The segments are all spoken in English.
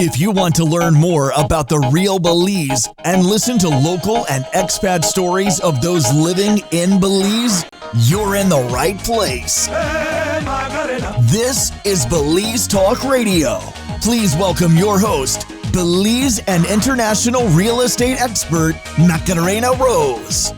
If you want to learn more about the real Belize and listen to local and expat stories of those living in Belize, you're in the right place. This is Belize Talk Radio. Please welcome your host, Belize and international real estate expert, Macarena Rose.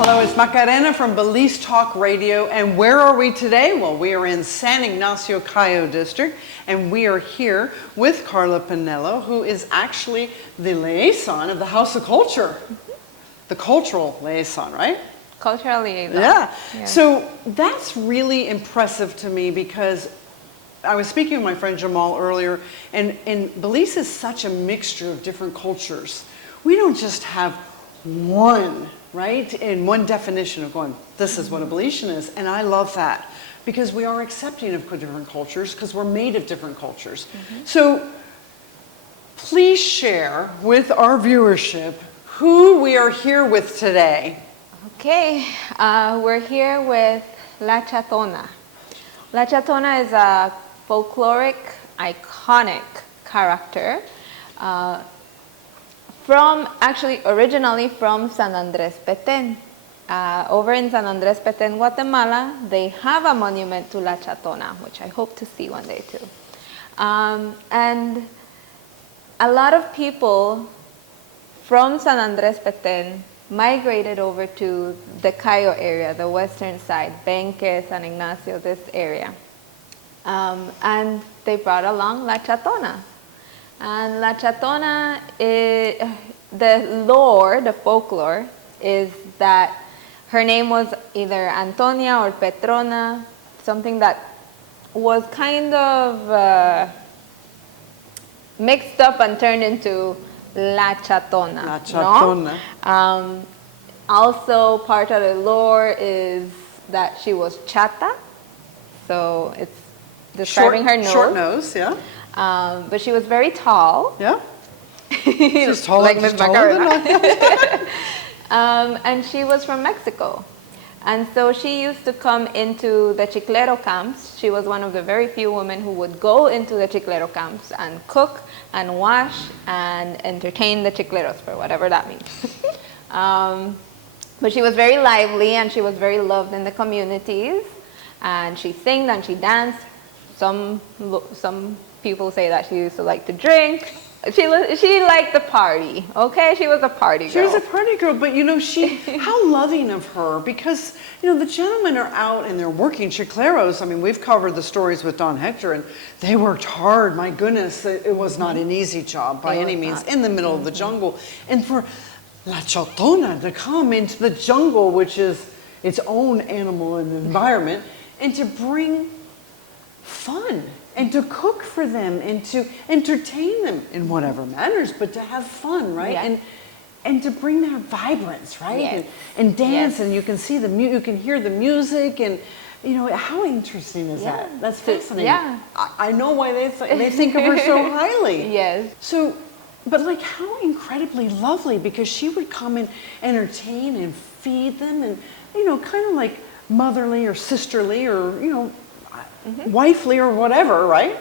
Hello, it's Macarena from Belize Talk Radio, and where are we today? Well, we are in San Ignacio, Cayo District, and we are here with Karla Pinelo, who is actually the liaison of the House of Culture. The cultural liaison, right? Cultural liaison. Yeah. So that's really impressive to me because I was speaking with my friend Jamal earlier, and Belize is such a mixture of different cultures. We don't just have one, right? In one definition of going, this is what a Belizean is. And I love that because we are accepting of different cultures because we're made of different cultures. So please share with our viewership who we are here with today. Okay, we're here with La Chatona. La Chatona is a folkloric, iconic character originally from San Andrés, Petén. Over in San Andrés, Petén, Guatemala, they have a monument to La Chatona, which I hope to see one day too. And a lot of people from San Andrés, Petén migrated over to the Cayo area, the western side, Benque, San Ignacio, this area. And they brought along La Chatona. And La Chatona, the lore, the folklore, is that her name was either Antonia or Petrona, something that was kind of mixed up and turned into La Chatona. La Chatona. No? Also, part of the lore is that she was chata, so it's describing her nose. Short nose, yeah. But she was very tall. Yeah. She's tall, like Miss Macarena. I And she was from Mexico. And so she used to come into the Chiclero camps. She was one of the very few women who would go into the Chiclero camps and cook and wash and entertain the Chicleros, for whatever that means. But she was very lively and she was very loved in the communities. And she sang and she danced. Some people say that she used to like to drink. She liked the party, okay? She was a party girl. She was a party girl, but you know, how loving of her, because, you know, the gentlemen are out and they're working Chicleros. I mean, we've covered the stories with Don Hector, and they worked hard. My goodness, it was not an easy job by any means, in the middle of the jungle. And for La Chatona to come into the jungle, which is its own animal and environment, and to bring fun and to cook for them and to entertain them in whatever manners, but to have fun, right? Yeah. And to bring that vibrance, right? Yes. And dance, Yes. and you can see you can hear the music, and you know, how interesting is that? That's fascinating. Yeah. I know why they think of her so highly. Yes. So, but like how incredibly lovely, because she would come and entertain and feed them, and you know, kind of like motherly or sisterly or, you know, wifely or whatever, right?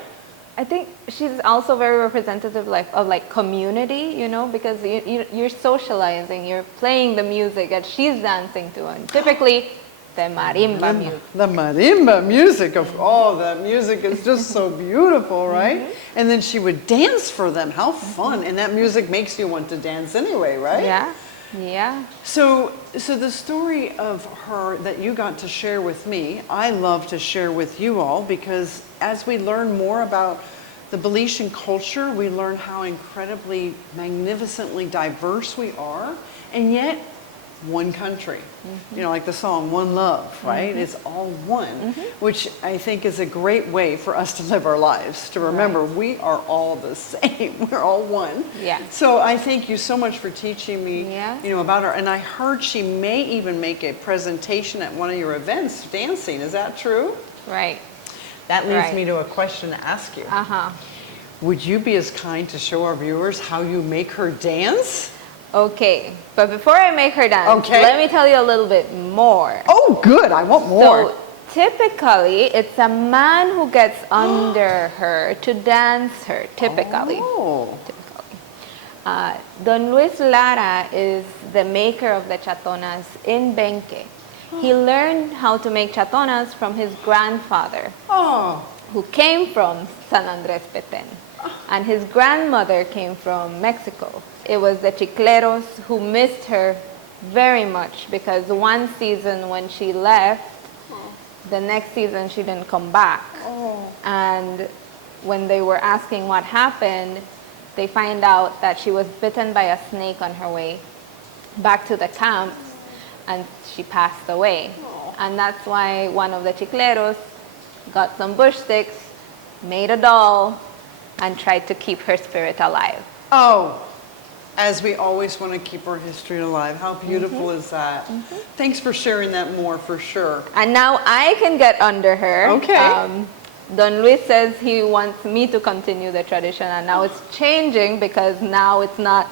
I think she's also very representative of community, you know, because you're socializing, you're playing the music that she's dancing to, and typically the marimba music. The marimba music, that music is just so beautiful, right? And then she would dance for them. How fun. And that music makes you want to dance anyway, right? Yeah. Yeah. So the story of her that you got to share with me, I love to share with you all, because as we learn more about the Belizean culture, we learn how incredibly magnificently diverse we are, and yet one country. You know, like the song One Love, right? It's all one, which I think is a great way for us to live our lives, to remember we are all the same. We're all one. Yeah. So I thank you so much for teaching me, Yeah. you know, about her. And I heard she may even make a presentation at one of your events, dancing. Is that true? Right. That leads Right. me to a question to ask you. Uh-huh. Would you be as kind to show our viewers how you make her dance? Okay, but before I make her dance, Okay. let me tell you a little bit more. Oh, good. I want more. So typically, it's a man who gets under her to dance her, typically. Oh. Don Luis Lara is the maker of the chatonas in Benque. He learned how to make chatonas from his grandfather, Oh. who came from San Andrés, Petén. And his grandmother came from Mexico. It was the Chicleros who missed her very much because one season when she left, the next season she didn't come back. Oh. And when they were asking what happened, they find out that she was bitten by a snake on her way back to the camp, and she passed away. And that's why one of the Chicleros got some bush sticks, made a doll, and tried to keep her spirit alive. Oh, as we always want to keep our history alive. How beautiful is that? Thanks for sharing that more, for sure. And now I can get under her. Okay. Don Luis says he wants me to continue the tradition, and now it's changing because now it's not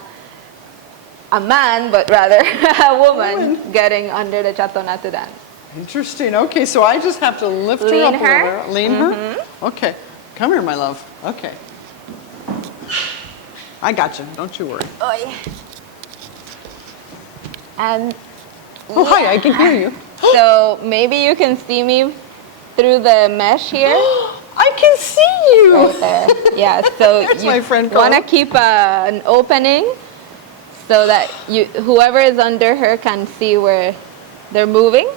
a man, but rather a woman getting under the chatona to dance. Interesting. Okay, so I just have to lift her Lean up her. a little bit. Lean her? Okay. Come here, my love. Okay. I got you. Don't you worry. Oy. And Oh, hi. I can hear you. so maybe you can see me through the mesh here. I can see you. Right there. Yeah, so There's you my friend want to Karla. keep an opening so that whoever is under her can see where they're moving.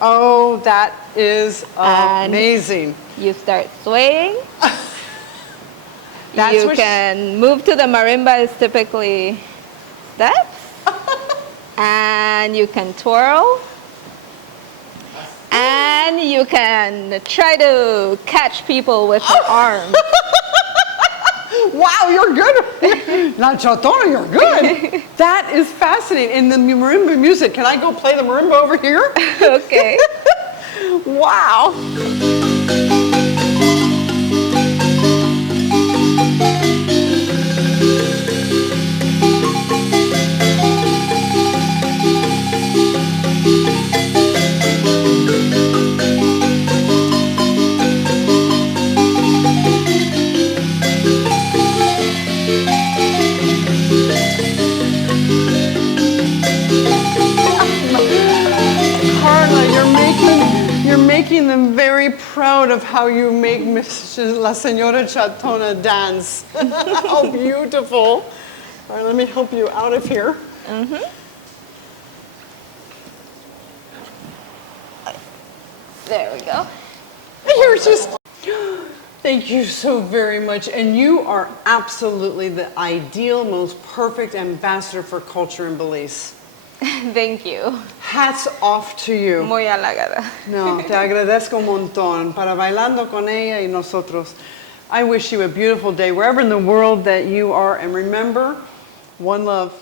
Oh, that is And- amazing. You start swaying. That's You what can move to the marimba is typically steps. And you can twirl. And you can try to catch people with your arms. Wow, you're good. Not Chatona, you're good. That is fascinating. In the marimba music, can I go play the marimba over here? Okay. Wow. Karla, you're making them very proud of how you make La Señora Chatona dance. How beautiful. All right, let me help you out of here. There we go. You're just... Thank you so very much. And you are absolutely the ideal, most perfect ambassador for culture in Belize. Thank you. Hats off to you. Muy halagada. No, te agradezco un montón para bailando con ella y nosotros. I wish you a beautiful day wherever in the world that you are. And remember, one love.